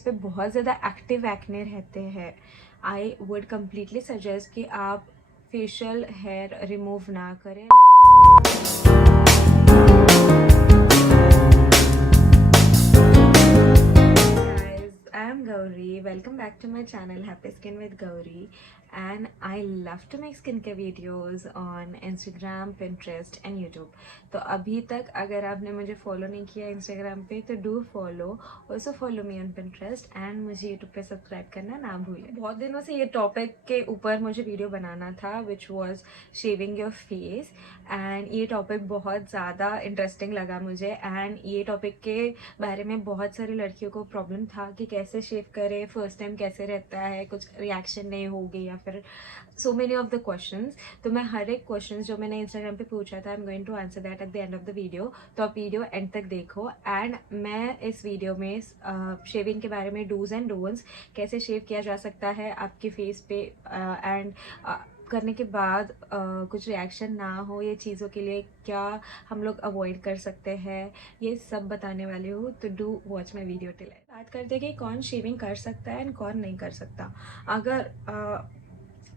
पे बहुत ज़्यादा एक्टिव एक्ने रहते हैं, आई वुड कम्प्लीटली सजेस्ट कि आप फेशियल हेयर रिमूव ना करें। I am Gauri. Welcome back to my channel Happy Skin with Gauri, and I love to make skincare videos on Instagram, Pinterest and YouTube. तो अभी तक अगर आपने मुझे फॉलो नहीं किया Instagram पे तो do follow, also follow me on Pinterest and मुझे YouTube पे सब्सक्राइब करना ना भूलें। बहुत दिनों से ये टॉपिक के ऊपर मुझे वीडियो बनाना था which was shaving your face, and ये टॉपिक बहुत ज़्यादा इंटरेस्टिंग लगा मुझे। एंड ये टॉपिक के बारे में बहुत सारी लड़कियों को प्रॉब्लम था कि कैसे शेव करें, फर्स्ट टाइम कैसे रहता है, कुछ रिएक्शन नहीं होगी या फिर so many of the questions. तो मैं हर एक क्वेश्चन जो मैंने इंस्टाग्राम पे पूछा था I am going to answer that at the end of the video. तो आप वीडियो एंड तक देखो, एंड मैं इस वीडियो में शेविंग के बारे में डूज एंड डोंट्स, कैसे शेव किया जा सकता है आपके फेस पे एंड करने के बाद कुछ रिएक्शन ना हो, ये चीज़ों के लिए क्या हम लोग अवॉइड कर सकते हैं, ये सब बताने वाली हूँ। तो do watch my video till and. बात करते हैं कि कौन शेविंग कर सकता है एंड कौन नहीं कर सकता। अगर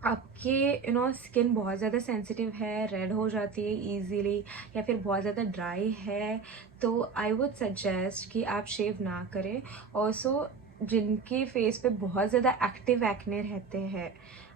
आपके स्किन बहुत ज़्यादा सेंसिटिव है, रेड हो जाती है ईजीली, या फिर बहुत ज़्यादा ड्राई है, तो आई वुड सजेस्ट कि आप शेव ना करें। ऑल्सो जिनके फेस पे बहुत ज़्यादा एक्टिव एक्ने रहते हैं,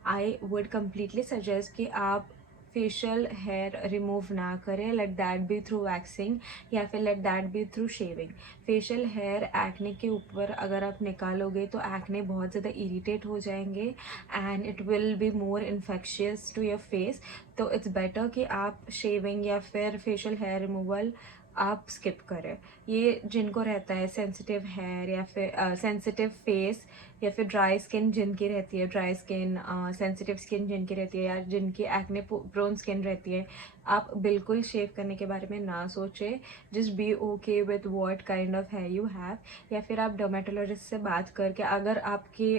आई वुड कम्प्लीटली सजेस्ट कि आप फेशियल हेयर रिमूव ना करें, let that be through waxing या फिर let that be through shaving. Facial hair acne के ऊपर अगर आप निकालोगे तो एक्ने बहुत ज़्यादा इरिटेट हो जाएंगे and it will be more infectious to your face. तो इट्स बेटर कि आप शेविंग या फिर फेशियल हेयर रिमूवल आप स्किप करें। ये जिनको रहता है सेंसिटिव हेयर या फिर सेंसिटिव फेस या फिर ड्राई स्किन जिनकी रहती है, ड्राई स्किन, सेंसिटिव स्किन जिनकी रहती है, या जिनकी एक्ने प्रोन स्किन रहती है, आप बिल्कुल शेव करने के बारे में ना सोचें। Just be okay with what kind of hair you have, या फिर आप डर्मेटोलॉजिस्ट से बात करके, अगर आपके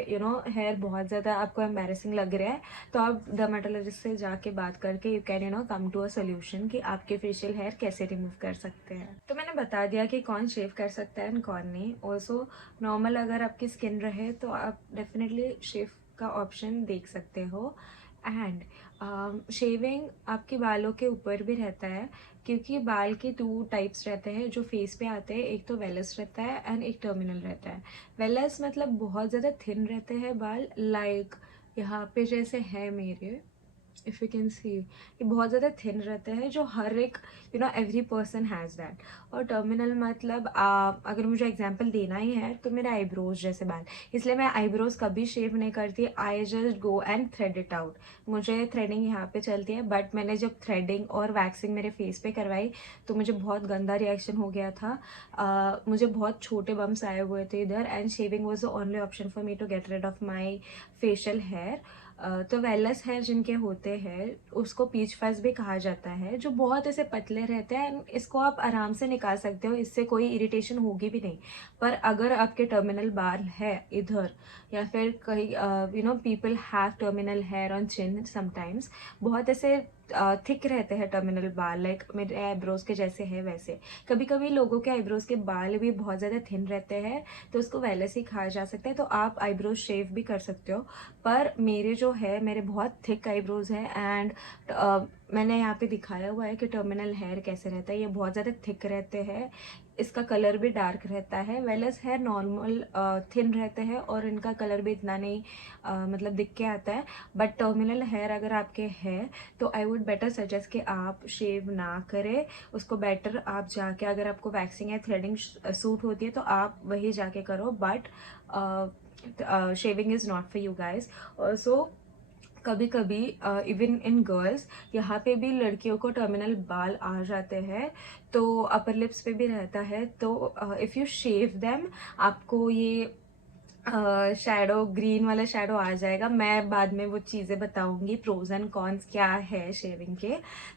हेयर बहुत ज़्यादा आपको एम्बैरेसिंग लग रहा है तो आप डर्मेटोलॉजिस्ट से जाके बात करके you can come to a solution कि आपके फेशियल हेयर कैसे रिमूव कर सकते हैं। तो मैंने बता दिया कि कौन शेव कर सकता है एंड कौन नहीं। ऑल्सो नॉर्मल अगर आपकी स्किन रहे तो आप डेफिनेटली शेव का ऑप्शन देख सकते हो। एंड शेविंग आपके बालों के ऊपर भी रहता है, क्योंकि बाल के 2 टाइप्स रहते हैं जो फेस पे आते हैं। एक तो वेलस रहता है एंड एक टर्मिनल रहता है। वेलस मतलब बहुत ज़्यादा थिन रहते हैं बाल, लाइक यहाँ पे जैसे है मेरे, इफ़ यू कैन सी, ये बहुत ज़्यादा थिन रहते हैं, जो हर एक एवरी पर्सन हैज़ दैट। और टर्मिनल मतलब अगर मुझे एग्जांपल देना ही है तो मेरे आईब्रोज जैसे बाल, इसलिए मैं आईब्रोज कभी शेव नहीं करती, I just go and thread it out. मुझे थ्रेडिंग यहाँ पे चलती है, बट मैंने जब थ्रेडिंग और वैक्सिंग मेरे फेस पे करवाई तो मुझे बहुत गंदा रिएक्शन हो गया था। मुझे बहुत छोटे बम्स आए हुए थे इधर, and shaving was the only option for me to get rid of my facial hair. तो वेलस हेयर जिनके होते हैं उसको पीच फैस भी कहा जाता है, जो बहुत ऐसे पतले रहते हैं। इसको आप आराम से निकाल सकते हो, इससे कोई इरिटेशन होगी भी नहीं। पर अगर आपके टर्मिनल बाल है इधर, या फिर कहीं people have terminal hair on chin sometimes, बहुत ऐसे थिक रहते हैं टर्मिनल बाल, लाइक मेरे आईब्रोज के जैसे है वैसे। कभी कभी लोगों के आईब्रोज के बाल भी बहुत ज़्यादा थिन रहते हैं, तो उसको वेलस ही कहा जा सकता है। तो आप आईब्रोज शेव भी कर सकते हो। पर मेरे जो है, मेरे बहुत थिक आईब्रोज है, एंड मैंने यहाँ पे दिखाया हुआ है कि टर्मिनल हेयर कैसे रहता है। ये बहुत ज़्यादा थिक रहते हैं, इसका कलर भी डार्क रहता है। वेलस हेयर नॉर्मल थिन रहते हैं और इनका कलर भी इतना नहीं मतलब दिख के आता है। बट टर्मिनल हेयर अगर आपके है तो आई वुड बेटर सजेस्ट कि आप शेव ना करें उसको। बेटर आप जाके, अगर आपको वैक्सिंग या थ्रेडिंग सूट होती है तो आप वही जाके करो, but shaving is not for you guys. Also कभी कभी इवन इन गर्ल्स, यहाँ पे भी लड़कियों को टर्मिनल बाल आ जाते हैं, तो अपर लिप्स पे भी रहता है। तो इफ़ यू शेव देम, आपको ये शैडो, ग्रीन वाला शैडो आ जाएगा। मैं बाद में वो चीज़ें बताऊंगी, प्रोज एंड कॉन्स क्या है शेविंग के।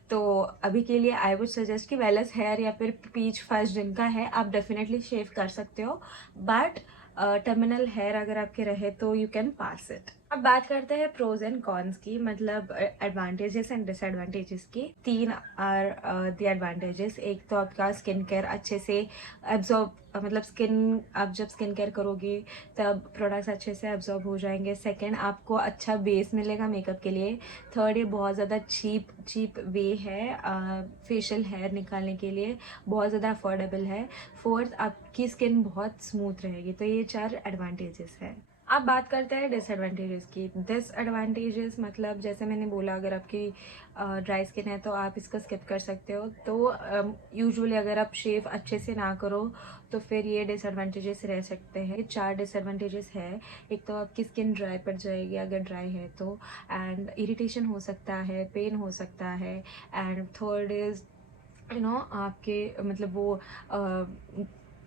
तो अभी के लिए आई वुड सजेस्ट कि वेलस हेयर या फिर पीच फर्स्ट जिनका है, आप डेफिनेटली शेव कर सकते हो, बट टर्मिनल हेयर अगर आपके रहे तो यू कैन पास इट। अब बात करते हैं प्रोज एंड कॉन्स की, मतलब एडवांटेजेस एंड डिसएडवांटेजेस की। तीन आर द एडवांटेजेस। एक तो आपका स्किन केयर अच्छे से एब्जॉर्ब, मतलब स्किन, आप जब स्किन केयर करोगे तब प्रोडक्ट्स अच्छे से एब्जॉर्ब हो जाएंगे। सेकंड, आपको अच्छा बेस मिलेगा मेकअप के लिए। थर्ड, ये बहुत ज़्यादा चीप वे है फेशियल हेयर निकालने के लिए, बहुत ज़्यादा अफोर्डेबल है। फोर्थ, आपकी स्किन बहुत स्मूथ रहेगी। तो ये 4 एडवांटेजेस है। अब बात करते हैं डिसएडवांटेजेस की। डिसएडवांटेजेस मतलब जैसे मैंने बोला, अगर आपकी ड्राई स्किन है तो आप इसको स्किप कर सकते हो। तो यूजुअली अगर आप शेव अच्छे से ना करो तो फिर ये डिसएडवांटेजेस रह सकते हैं। ये 4 डिसएडवांटेजेस है। एक तो आपकी स्किन ड्राई पड़ जाएगी अगर ड्राई है तो, एंड इरिटेशन हो सकता है, पेन हो सकता है। एंड थर्ड इज़ आपके मतलब वो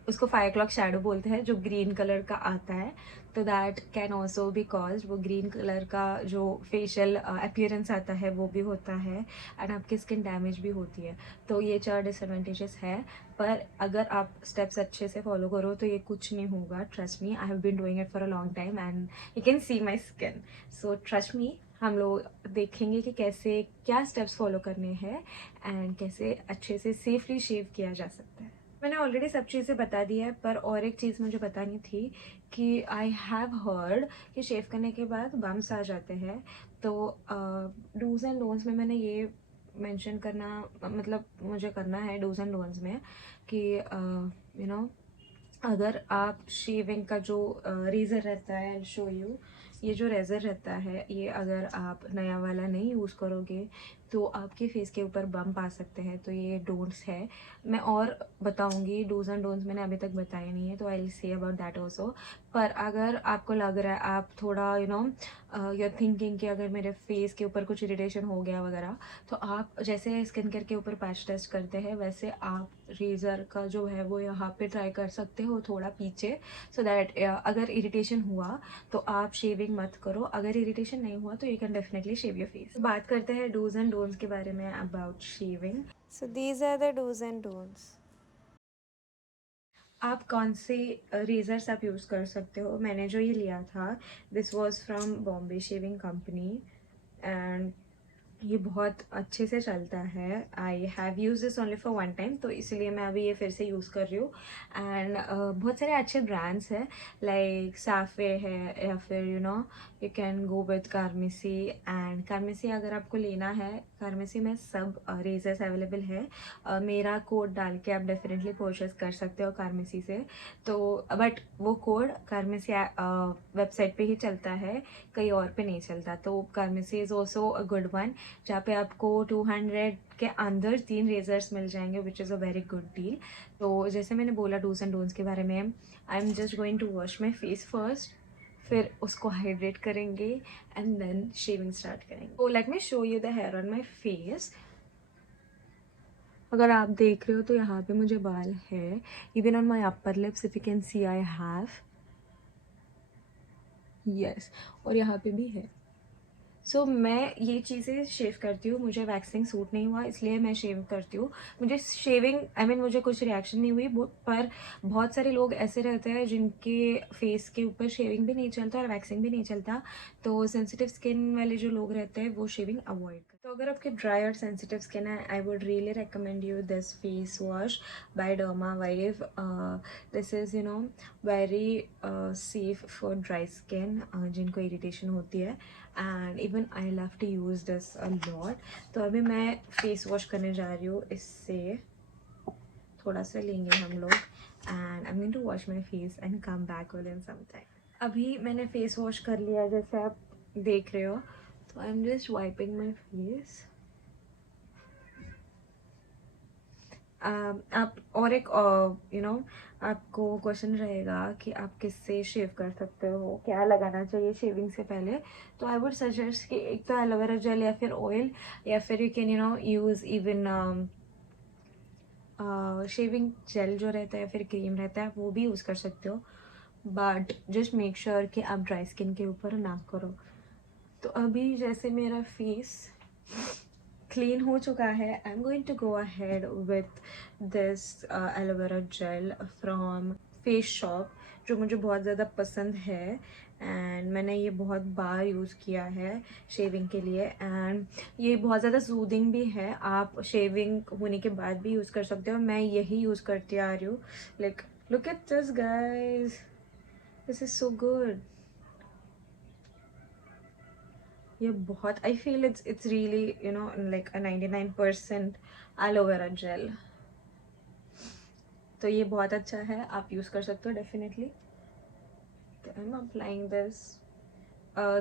उसको 5 o'clock शैडो बोलते हैं, जो ग्रीन कलर का आता है। तो that can also be cause, वो ग्रीन कलर का जो फेशियल अपीयरेंस आता है वो भी होता है, एंड आपकी स्किन डैमेज भी होती है। तो ये 4 डिसएडवांटेजेस है। पर अगर आप स्टेप्स अच्छे से फॉलो करो तो ये कुछ नहीं होगा। Trust me, I have been doing it for a long time and you can see my skin. So trust me, हम लोग देखेंगे कि कैसे क्या स्टेप्स फॉलो करने हैं एंड कैसे अच्छे से सेफली शेव किया जा सकता है। मैंने ऑलरेडी सब चीज़ें बता दी है, पर और एक चीज़ मुझे बतानी थी कि आई हैव हर्ड कि शेव करने के बाद बम्स आ जाते हैं। तो डूज एंड डोंट्स में मैंने ये मेंशन करना, मतलब मुझे करना है डूज एंड डोंट्स में कि यू नो अगर आप शेविंग का जो रेज़र रहता है, आई शो यू, ये जो रेज़र रहता है, ये अगर आप नया वाला नहीं यूज़ करोगे तो आपके फेस के ऊपर बम्प आ सकते हैं। तो ये डोंट्स है। मैं और बताऊंगी, डूज एंड डोंट्स मैंने अभी तक बताए नहीं है, तो I will say about that also. पर अगर आपको लग रहा है, आप थोड़ा यूर थिंकिंग कि अगर मेरे फेस के ऊपर कुछ इरिटेशन हो गया वगैरह, तो आप जैसे स्किन केयर के ऊपर पैच टेस्ट करते हैं वैसे आप रेज़र का जो है वो यहाँ पे ट्राई कर सकते हो थोड़ा पीछे, सो दैट अगर इरिटेशन हुआ तो आप शेविंग मत करो। अगर इरिटेशन नहीं हुआ तो you can definitely shave your face. बात करते हैं डूज एंड डोंट्स के बारे में about shaving. So these are the dos and don'ts. आप कौन से रेजर्स आप यूज़ कर सकते हो। मैंने जो ये लिया था, this was from Bombay shaving company, and ये बहुत अच्छे से चलता है। I have use this only for one time, तो इसलिए मैं अभी ये फिर से यूज़ कर रही हूँ। एंड बहुत सारे अच्छे ब्रांड्स हैं, लाइक साफे है, या फिर you can go with Carmesi. And Carmesi अगर आपको लेना है, कार्मेसी में सब रेजर्स अवेलेबल है। मेरा कोड डाल के आप डेफिनेटली परचेस कर सकते हो कार्मेसी से। तो बट वो कोड कार्मेसी वेबसाइट पे ही चलता है, कहीं और पे नहीं चलता। तो Carmesi is also a good one, जहाँ पे आपको 200 के अंदर 3 रेजर्स मिल जाएंगे, which is a very good deal. तो जैसे मैंने बोला डूज एंड डोंट्स के बारे में, I am just going to wash my face first, फिर उसको हाइड्रेट करेंगे एंड देन शेविंग स्टार्ट करेंगे। तो let me show you the hair on my face. अगर आप देख रहे हो तो यहाँ पे मुझे बाल है, even on my upper lips if you can C I have, yes, और यहाँ पे भी है। सो मैं ये चीज़ें शेव करती हूँ। मुझे वैक्सिंग सूट नहीं हुआ इसलिए मैं शेव करती हूँ। मुझे शेविंग मुझे कुछ रिएक्शन नहीं हुई, पर बहुत सारे लोग ऐसे रहते हैं जिनके फेस के ऊपर शेविंग भी नहीं चलता और वैक्सिंग भी नहीं चलता। तो सेंसिटिव स्किन वाले जो लोग रहते हैं वो शेविंग अवॉइड करते हैं। तो अगर आपके ड्राई और सेंसिटिव स्किन है, I would really recommend you this face wash by Dermawive. This is very safe for dry skin जिनको इरिटेशन होती है, and even I love to use this a lot. तो अभी मैं फेस वॉश करने जा रही हूँ, इससे थोड़ा सा लेंगे हम लोग, and I am going to wash my face and come back within some time. अभी मैंने फेस वॉश कर लिया जैसे आप देख रहे हो, तो I am just wiping my face. आप और एक आपको क्वेश्चन रहेगा कि आप किससे शेव कर सकते हो, क्या लगाना चाहिए शेविंग से पहले। तो आई वुड सजेस्ट कि एक तो एलोवेरा जेल या फिर ऑयल, या फिर you can use even shaving jail जो रहता है, फिर क्रीम रहता है, वो भी यूज़ कर सकते हो। बट जस्ट मेक श्योर कि आप ड्राई स्किन के ऊपर ना करो। तो अभी जैसे मेरा फेस क्लीन हो चुका है, I am going to go ahead with this aloe vera gel from Face Shop, जो मुझे बहुत ज़्यादा पसंद है एंड मैंने ये बहुत बार यूज़ किया है शेविंग के लिए एंड ये बहुत ज़्यादा सूदिंग भी है। आप शेविंग होने के बाद भी यूज़ कर सकते हो। मैं यही यूज़ करती आ रही हूँ। Like look at this guys, this is so good. ये बहुत I feel it's really you know like a 99% aloe vera gel. तो ये बहुत अच्छा है, आप यूज़ कर सकते हो डेफिनेटली। तो आई एम अप्लाइंग दिस।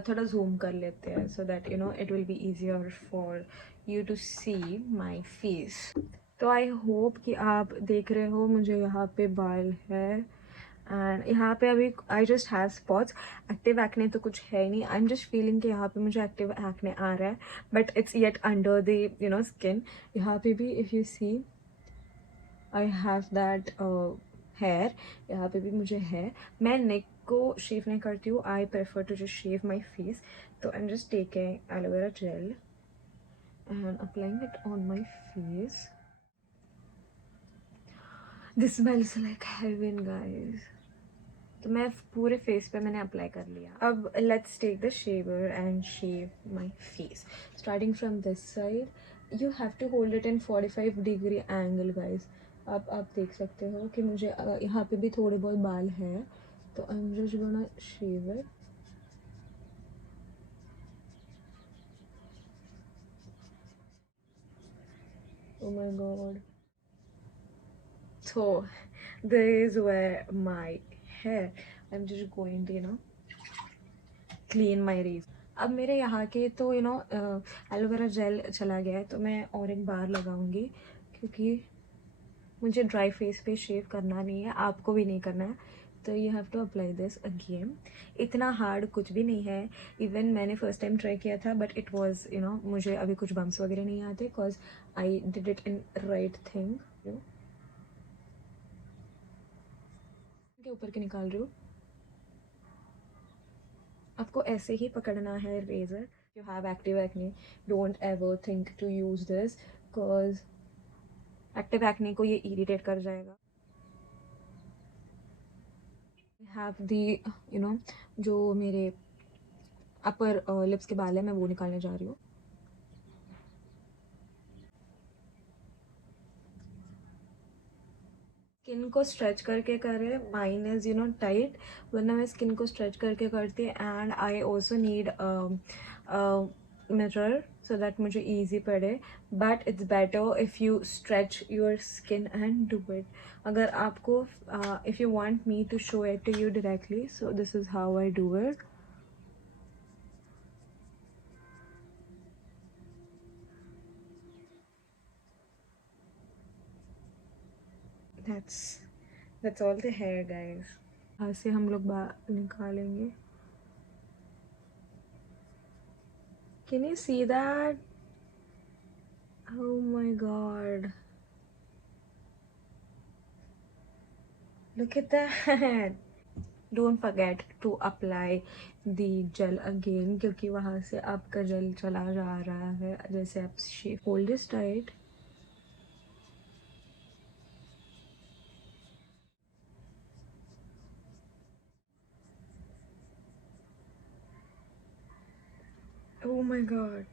थोड़ा जूम कर लेते हैं so that you know it will be easier for you to see my face. तो आई होप कि आप देख रहे हो मुझे यहाँ पे बाल है एंड यहाँ पे अभी I just have spots. Active acne तो कुछ है नहीं। आई एम जस्ट फीलिंग कि यहाँ पे मुझे एक्टिव एक्ने आ रहा है but it's yet under the you know skin. यहाँ पे भी if you see I have that hair, यहाँ पे भी मुझे है। मैं नेक को शेव नहीं करती हूँ। I prefer to just shave my face. तो I am just taking aloe vera gel and applying it on my face. This smells like heaven guys. तो मैं पूरे फेस पे मैंने अप्लाई कर लिया। अब let's take the shaver and shave my face starting from this side. You have to hold it in 45 degree angle guys. अब आप देख सकते हो कि मुझे यहाँ पे भी थोड़े बहुत बाल हैं तो I am just gonna shave it. Oh my god. So this were my hair. I'm just going to clean my rays. अब मेरे यहाँ के तो एलोवेरा जेल चला गया है तो मैं और एक बार लगाऊंगी क्योंकि मुझे ड्राई फेस पे शेव करना नहीं है, आपको भी नहीं करना है। तो you have to apply this again. इतना हार्ड कुछ भी नहीं है। इवन मैंने फर्स्ट टाइम ट्राई किया था बट इट वॉज मुझे अभी कुछ बम्स वगैरह नहीं आते because I did it in right thing. के ऊपर के निकाल रही हूँ। आपको ऐसे ही पकड़ना है razor. You have active acne don't ever think to use this because active acne को ये इरिटेट कर जाएगा। हैव दी जो मेरे अपर लिप्स के बाल है मैं वो निकालने जा रही हूँ। स्किन को स्ट्रेच करके करे। माइन इज टाइट वरना मैं स्किन को स्ट्रेच करके करती and I also need mirror so that मुझे ईजी पड़े। But it's better if you stretch your skin and do it. अगर आपको if you want me to show it to you directly so this is how I do it. That's all the hair guys. यहाँ से हम लोग बाहर निकालेंगे। Can you see that? Oh my god. Look at that. Don't forget to apply the gel again क्योंकि वहाँ से आपका जेल चला जा रहा है जैसे आप शेव। Hold this tight. Oh my god.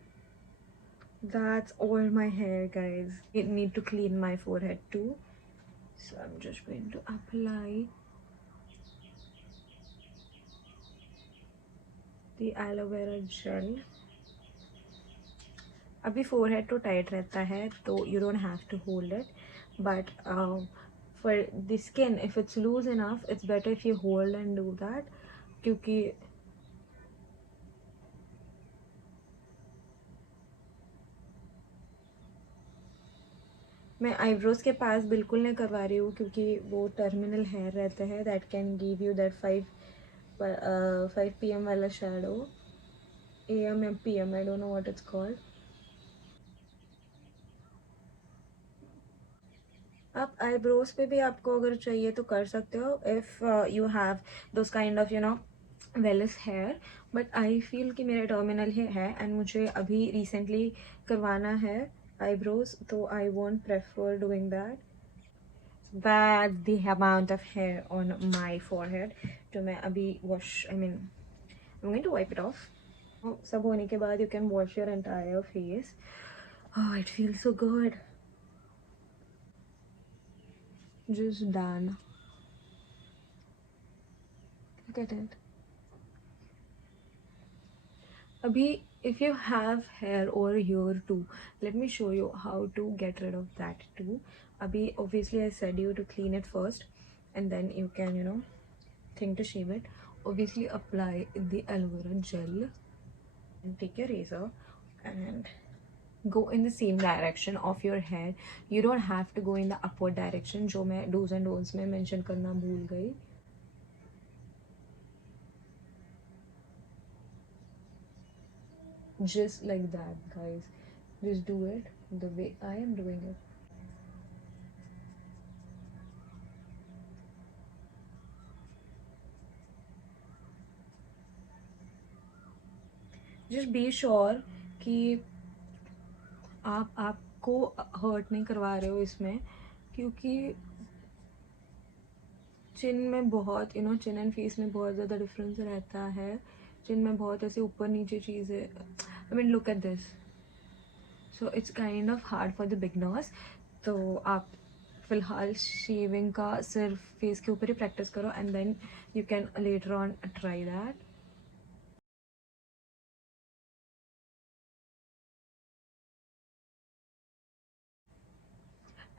That's all my hair guys. I need to clean my forehead too. So I'm just going to apply the aloe vera gel. अभी फोरहेड तो टाइट रहता है तो you don't have to hold it but for the skin if it's loose enough it's better if you hold and do that क्योंकि मैं eyebrows के पास बिल्कुल नहीं करवा रही हूँ क्योंकि वो टर्मिनल हेयर रहते हैं that can give you that 5 PM वाला शेडो। AM या PM I don't know what it's called. आप आईब्रोज पे भी आपको अगर चाहिए तो कर सकते हो if you have those kind of vellus hair. But I feel कि मेरा टर्मिनल ही है एंड मुझे अभी रिसेंटली करवाना है आईब्रोज तो I won't prefer doing that. that's the amount of hair on my forehead. जो मैं अभी I'm going to wipe it off. सब होने के बाद you can wash your entire face. Oh, it feels so good. Just done. Look at it. Abhi, if you have hair over here too, let me show you how to get rid of that too. Abhi, obviously I said you to clean it first and then you can, think to shave it. Obviously apply the aloe vera gel and take your razor and go in the same direction of your hair. You don't have to go in the upward direction, जो मैं do's and don'ts में mention करना भूल गई. Just like that, guys. Just do it the way I am doing it. Just be sure कि आपको hurt नहीं करवा रहे हो इसमें, क्योंकि चिन में बहुत चिन एंड फेस में बहुत ज़्यादा डिफरेंस रहता है. चिन में बहुत ऐसे ऊपर नीचे चीज़ें, I mean look at this, so it's kind of hard for the beginners. तो आप फिलहाल शेविंग का सिर्फ फेस के ऊपर ही प्रैक्टिस करो and then you can later on try that.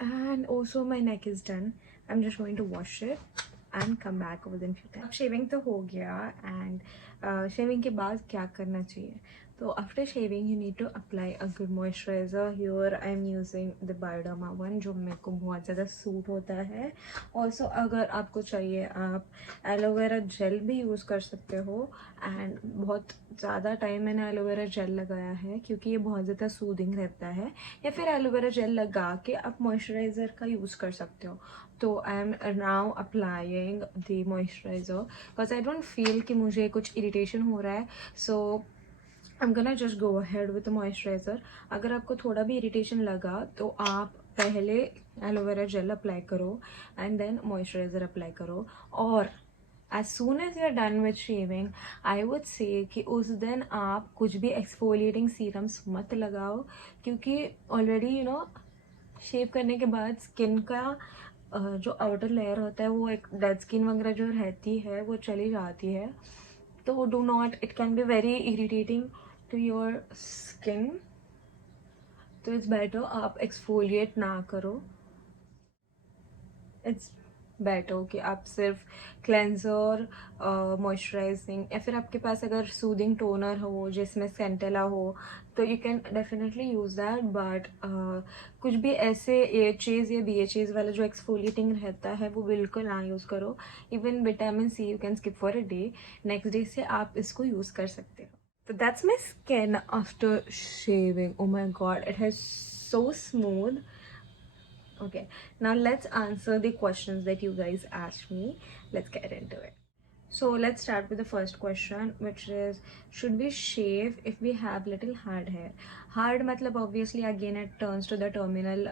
And also my neck is done. I'm just going to wash it and come back within few times. अब शेविंग तो हो गया एंड शेविंग के बाद क्या करना चाहिए. तो after shaving you need to apply a good moisturiser. Here I am using the Bioderma one, जो मेरे को बहुत ज़्यादा सूट होता है. ऑल्सो अगर आपको चाहिए आप एलोवेरा जेल भी यूज़ कर सकते हो. एंड बहुत ज़्यादा टाइम मैंने एलोवेरा जेल लगाया है क्योंकि ये बहुत ज़्यादा सूदिंग रहता है. या फिर एलोवेरा जेल लगा के आप मॉइस्चराइज़र का यूज़ कर सकते हो. तो I am now applying the moisturiser because I don't feel कि मुझे कुछ इरिटेशन हो रहा है. So I am gonna just go ahead with the moisturiser. अगर आपको थोड़ा भी इरिटेशन लगा तो आप पहले एलोवेरा जेल अप्लाई करो एंड देन मॉइस्चराइज़र अप्लाई करो. और as soon as you're done with shaving, I would say कि उस दिन आप कुछ भी एक्सफोलिएटिंग सीरम्स मत लगाओ, क्योंकि ऑलरेडी शेव करने के बाद स्किन का जो आउटर लेयर होता है वो एक डेड स्किन वगैरह जो रहती है वो चली जाती है. तो do not, it can be very irritating to your skin. तो इट्स बेटर आप एक्सफोलिएट ना करो. इट्स बेटर कि आप सिर्फ क्लेंजर, मॉइस्चराइजिंग, या फिर आपके पास अगर सूदिंग टोनर हो जिसमें सेंटेला हो तो you can definitely use that. But कुछ भी ऐसे AHAs या BHAs वाला जो एक्सफोलिएटिंग रहता है वो बिल्कुल ना यूज़ करो. Even vitamin C you can skip for a day. Next day से आप इसको यूज़ कर सकते हो. So that's my skin after shaving. Oh my god, it is so smooth. Okay, now let's answer the questions that you guys asked me. Let's get into it. So let's start with the first question, which is, should we shave if we have little hard hair? Hard मतलब obviously again it turns to the terminal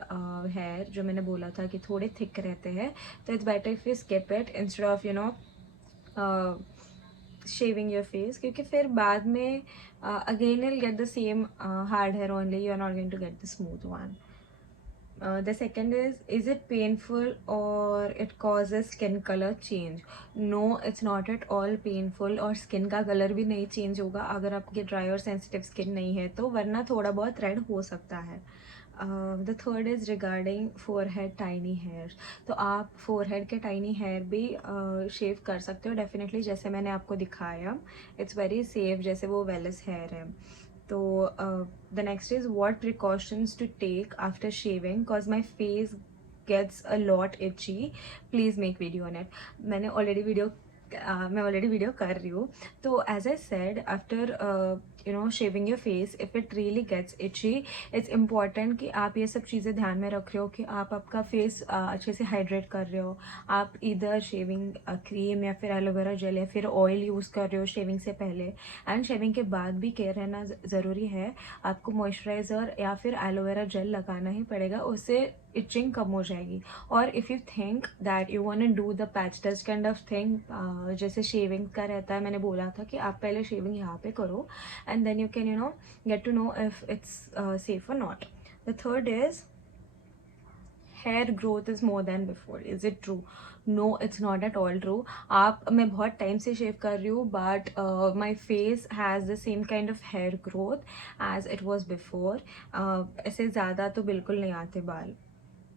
hair, जो मैंने बोला था कि थोड़े thick रहते हैं. तो it's better if you skip it instead of shaving your face, क्योंकि फिर बाद में again you'll get the same hard hair only. You're not going to get the smooth one. The second is it painful or it causes skin color change? No, it's not at all painful. और skin का color भी नहीं change होगा अगर आपकी dry और sensitive skin नहीं है तो, वरना थोड़ा बहुत red हो सकता है. The third is regarding forehead tiny hairs. तो आप forehead के tiny hair भी shave कर सकते हो definitely, जैसे मैंने आपको दिखाया. It's very safe, जैसे वो vellus hair है. तो the next is what precautions to take after shaving cause my face gets a lot itchy. Please make video on it. मैं ऑलरेडी वीडियो कर रही हूँ. तो as I said after shaving your face if it really gets itchy, it's important कि आप ये सब चीज़ें ध्यान में रख रहे हो कि आप आपका फेस अच्छे से हाइड्रेट कर रहे हो। आप इधर शेविंग क्रीम या फिर एलोवेरा जेल या फिर ऑयल यूज़ कर रहे हो शेविंग से पहले, एंड शेविंग के बाद भी केयर रहना ज़रूरी है। आपको मॉइस्चराइज़र या फिर एलोवेरा जेल लगाना ही पड़ेगा, उससे इचिंग कम हो जाएगी। और if you think that you want to do the patch test kind of thing, जैसे शेविंग का रहता है, मैंने बोला था कि आप पहले शेविंग यहाँ पे करो and then you can get to know if it's safe or not. The third is hair growth is more than before. Is it true? No, it's not at all true. मैं बहुत time से शेव कर रही हूँ, but my face has the same kind of hair growth as it was before. ऐसे ज़्यादा तो बिल्कुल नहीं आते बाल।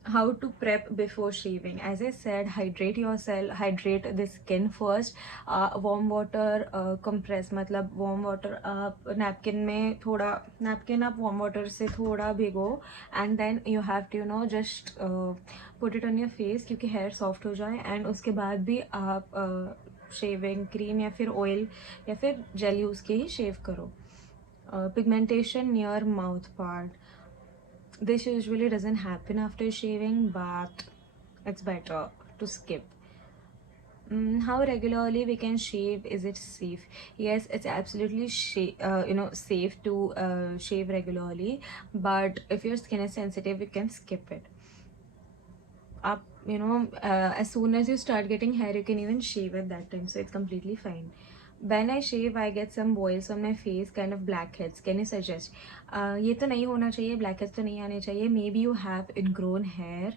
How to prep before shaving? As I said, hydrate yourself, hydrate the skin first. Warm water compress, मतलब warm water napkin में थोड़ा, napkin आप warm water से थोड़ा भिगो, and then you have to just put it on your face क्योंकि hair soft हो जाए, and उसके बाद भी आप शेविंग क्रीम या फिर ऑयल या फिर जेल यूज़ के ही शेव करो। Pigmentation near mouth part, this usually doesn't happen after shaving, but it's better to skip. How regularly we can shave? Is it safe? Yes, it's absolutely safe to shave regularly, but if your skin is sensitive, you can skip it. Up, as soon as you start getting hair, you can even shave at that time, so it's completely fine. When I shave, I get some boils on my face, kind of blackheads. Can you suggest? ये तो नहीं होना चाहिए, blackheads तो नहीं आने चाहिए. Maybe you have ingrown hair,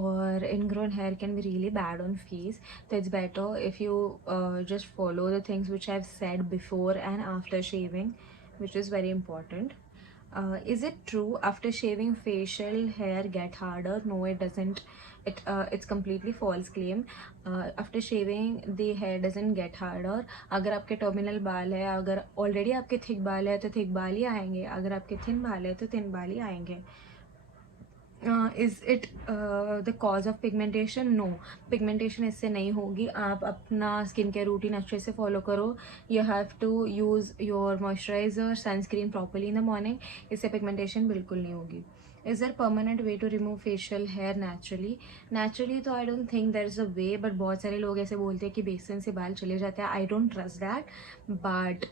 or ingrown hair can be really bad on face. So it's better if you just follow the things which I've said before and after shaving, which is very important. Is it true after shaving facial hair get harder? No, it doesn't. It's completely false claim. After shaving the hair doesn't get harder. अगर आपके terminal बाल है, अगर already आपके thick बाल है तो thick बाल ही आएंगे, अगर आपके थिन बाल है तो थिन बाल ही आएंगे. Is it the cause of pigmentation? No, pigmentation इससे नहीं होगी. आप अपना स्किन केयर रूटीन अच्छे से फॉलो करो. You have to use your moisturiser, sunscreen properly in the morning. इससे पिगमेंटेशन बिल्कुल नहीं होगी. Is there permanent way to remove facial hair naturally तो I don't think there is a way, but बहुत सारे लोग ऐसे बोलते हैं कि बेसन से बाल चले जाते हैं. I don't trust that, but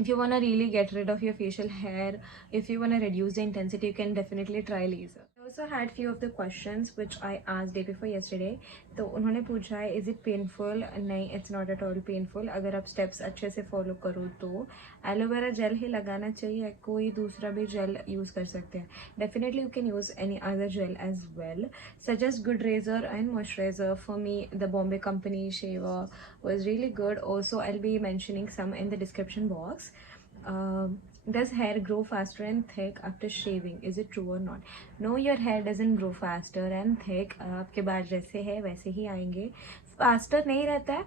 if you want to really get rid of your facial hair, if you want to reduce the intensity, you can definitely try laser. I also had few of the questions which I asked day before yesterday. तो उन्होंने पूछा है is it painful? नहीं, it's not at all painful. अगर आप steps अच्छे से follow करो तो एलोवेरा जेल ही लगाना चाहिए, कोई दूसरा भी जेल यूज़ कर सकते हैं. Definitely you can use any other gel as well. Suggest good razor and moisturizer. For me, the Bombay Company shaver was really good. Also, I'll be mentioning some in the description box. Does hair grow faster and thick after shaving? Is it true or not? No, your hair doesn't grow faster and thick. आपके बाल जैसे है वैसे ही आएंगे. Faster नहीं रहता है,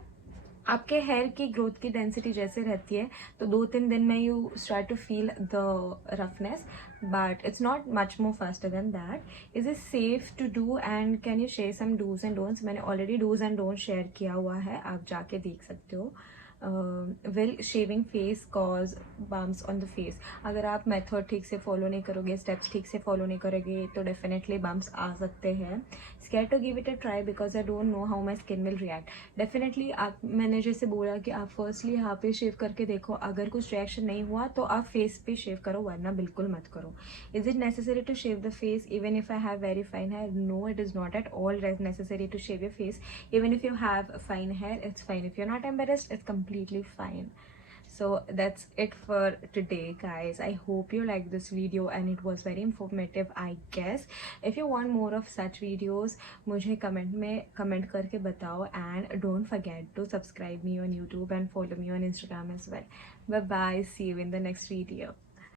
आपके हेयर की ग्रोथ की डेंसिटी जैसे रहती है, तो 2-3 दिन में you start to feel the roughness, but it's not much more faster than that. Is it safe to do and can you share some dos and don'ts? मैंने already dos and don'ts share किया हुआ है, आप जाके देख सकते हो. Will shaving face cause bumps on the face? अगर आप मेथड ठीक से फॉलो नहीं करोगे, स्टेप्स ठीक से फॉलो नहीं करोगे, तो डेफिनेटली बम्स आ सकते हैं. Scared to give it a try because I don't know how my skin will react? Definitely आप, मैंने जैसे बोला कि आप फर्स्टली यहाँ पे शेव करके देखो, अगर कुछ रिएक्शन नहीं हुआ तो आप फेस पे शेव करो, वरना बिल्कुल मत करो. Is it necessary to shave the face even if I have very fine hair? No, it is not at all necessary to shave your face. Even if you have fine hair, it's fine. If you're not embarrassed, it's completely fine. So that's it for today, guys. I hope you liked this video and it was very informative, I guess. If you want more of such videos, मुझे comment में comment करके बताओ, and don't forget to subscribe me on YouTube and follow me on Instagram as well. Bye bye, see you in the next video.